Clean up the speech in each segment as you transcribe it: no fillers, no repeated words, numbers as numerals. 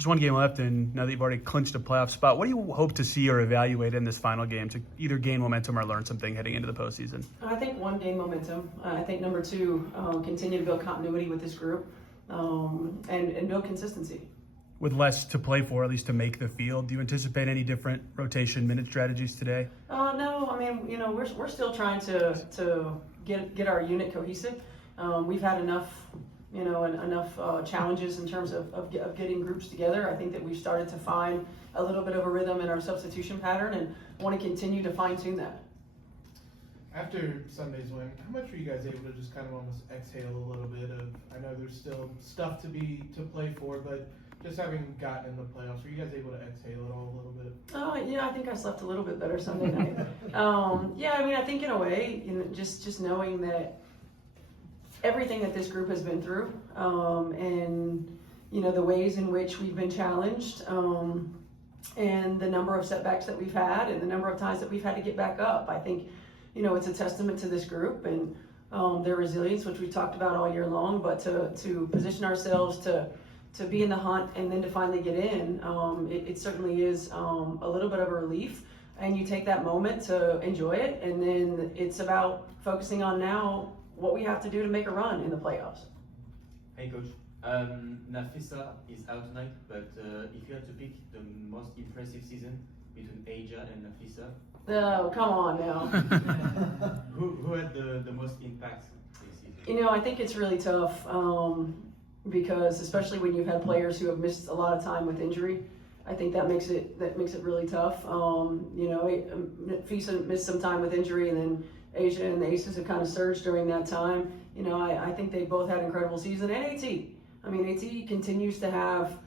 Just one game left, and now that you've already clinched a playoff spot, what do you hope to see or evaluate in this final game to either gain momentum or learn something heading into the postseason? I think one, gain momentum. I think number two, continue to build continuity with this group and build consistency. With less to play for, at least to make the field, do you anticipate any different rotation minute strategies today? No, I mean, we're still trying to get our unit cohesive. We've had enough challenges in terms of getting groups together. I think that we've started to find a little bit of a rhythm in our substitution pattern and want to continue to fine tune that. After Sunday's win, how much were you guys able to just kind of almost exhale a little bit of, I know there's still stuff to play for, but just having gotten in the playoffs, were you guys able to exhale it all a little bit? Yeah, I think I slept a little bit better Sunday night. I think in a way, just knowing that everything that this group has been through, and the ways in which we've been challenged, and the number of setbacks that we've had, and the number of times that we've had to get back up. I think, it's a testament to this group and their resilience, which we talked about all year long. But to position ourselves to be in the hunt and then to finally get in, it certainly is a little bit of a relief. And you take that moment to enjoy it, and then it's about focusing on now what we have to do to make a run in the playoffs. Hey coach, Nafisa is out tonight, but if you had to pick the most impressive season between Aja and Nafisa, Oh, come on now. who had the most impact this season? I think it's really tough because especially when you've had players who have missed a lot of time with injury, I think that makes it really tough. Nafisa missed some time with injury, and then Asia and the Aces have kind of surged during that time. I think they both had an incredible season. And AT. AT continues to have,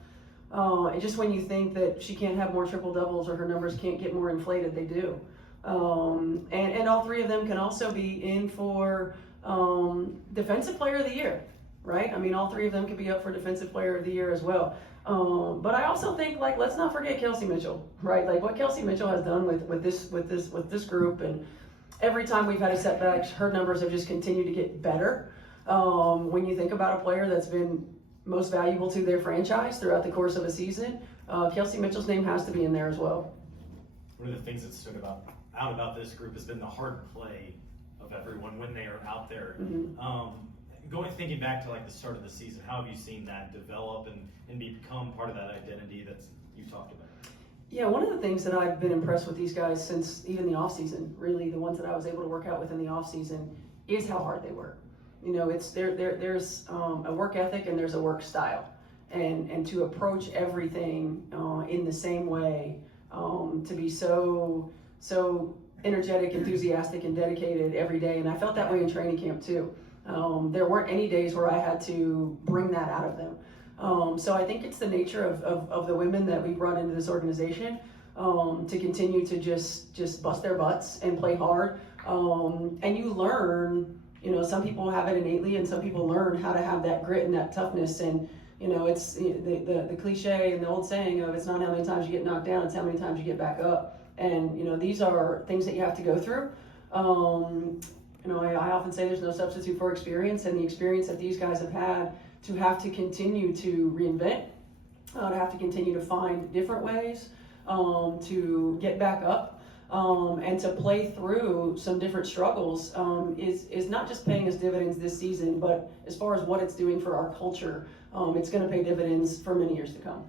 just when you think that she can't have more triple doubles or her numbers can't get more inflated, they do. And all three of them can also be in for Defensive Player of the Year, right? All three of them could be up for Defensive Player of the Year as well. But I also think, let's not forget Kelsey Mitchell, right? What Kelsey Mitchell has done with this group, and every time we've had a setback, her numbers have just continued to get better. When you think about a player that's been most valuable to their franchise throughout the course of a season, Kelsey Mitchell's name has to be in there as well. One of the things that stood out about this group has been the hard play of everyone when they are out there. Mm-hmm. Thinking back to the start of the season, how have you seen that develop and become part of that identity that you talked about? Yeah, one of the things that I've been impressed with these guys since even the offseason, really the ones that I was able to work out with in the offseason, is how hard they work. There's a work ethic and there's a work style, and to approach everything in the same way, to be so energetic, enthusiastic, and dedicated every day. And I felt that way in training camp too. There weren't any days where I had to bring that out of them. So I think it's the nature of the women that we brought into this organization, to continue to just bust their butts and play hard. And you learn, some people have it innately, and some people learn how to have that grit and that toughness. And it's the cliche and the old saying of, it's not how many times you get knocked down, it's how many times you get back up. And these are things that you have to go through. I often say there's no substitute for experience, and the experience that these guys have had to have to continue to reinvent, to have to continue to find different ways to get back up, and to play through some different struggles is not just paying us dividends this season, but as far as what it's doing for our culture, it's going to pay dividends for many years to come.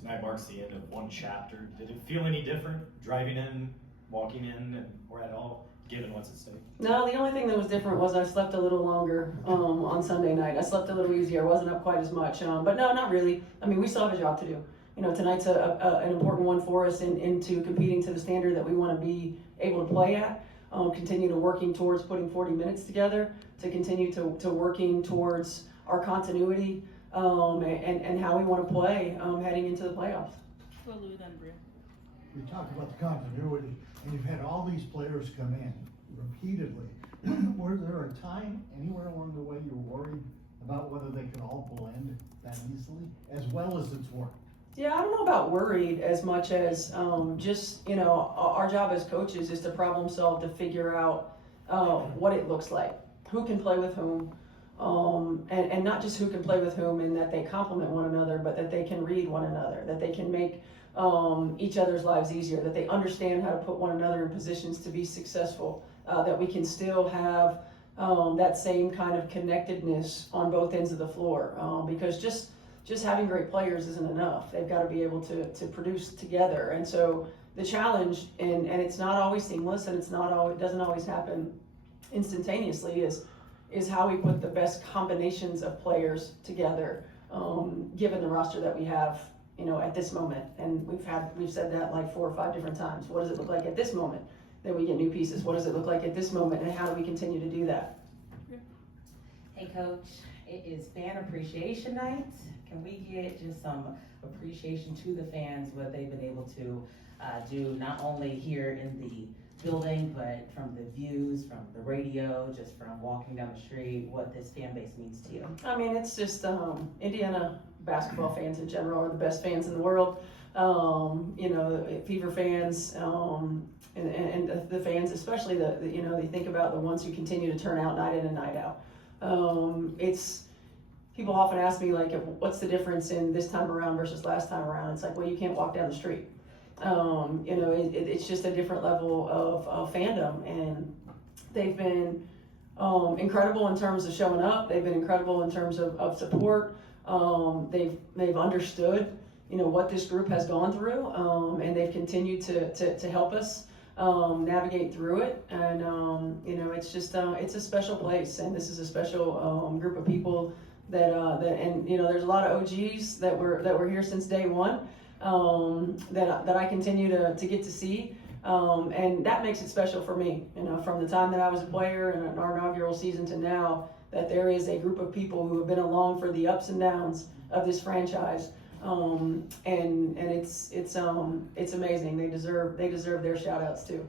Tonight marks the end of one chapter. Did it feel any different driving in, walking in, or at all, given what's at stake? No, the only thing that was different was I slept a little longer on Sunday night. I slept a little easier. I wasn't up quite as much. But no, not really. We still have a job to do. Tonight's an important one for us into competing to the standard that we want to be able to play at. Continue to working towards putting 40 minutes together, to continue to working towards our continuity and how we want to play heading into the playoffs. For Lou, then Bria. You talk about the continuity, and you've had all these players come in repeatedly. Was there a time anywhere along the way you were worried about whether they could all blend that easily, as well as it's worked? Yeah, I don't know about worried as much as our job as coaches is to problem solve, to figure out what it looks like, who can play with whom, and not just who can play with whom and that they complement one another, but that they can read one another, that they can make each other's lives easier, that they understand how to put one another in positions to be successful, that we can still have that same kind of connectedness on both ends of the floor, because just having great players isn't enough. They've got to be able to produce together. And so the challenge, and it's not always seamless, and it doesn't always happen instantaneously, is how we put the best combinations of players together, given the roster that we have, at this moment. And we've said that like 4 or 5 different times. What does it look like at this moment that we get new pieces? What does it look like at this moment, and how do we continue to do that? Hey Coach, it is Fan Appreciation Night. Can we get just some appreciation to the fans, what they've been able to do, not only here in the building, but from the views, from the radio, just from walking down the street, what this fan base means to you? I mean, it's just Indiana basketball fans in general are the best fans in the world. Fever fans, and the fans, especially you think about the ones who continue to turn out night in and night out. People often ask me, like, what's the difference in this time around versus last time around? It's like, well, you can't walk down the street. It's just a different level of fandom, and they've been incredible in terms of showing up. They've been incredible in terms of support. They've understood, what this group has gone through, and they've continued to help us navigate through it. And it's just it's a special place, and this is a special group of people that there's a lot of OGs that were here since day one. That I continue to get to see, and that makes it special for me. From the time that I was a player in our inaugural season to now, that there is a group of people who have been along for the ups and downs of this franchise, and it's amazing. They deserve their shout outs too.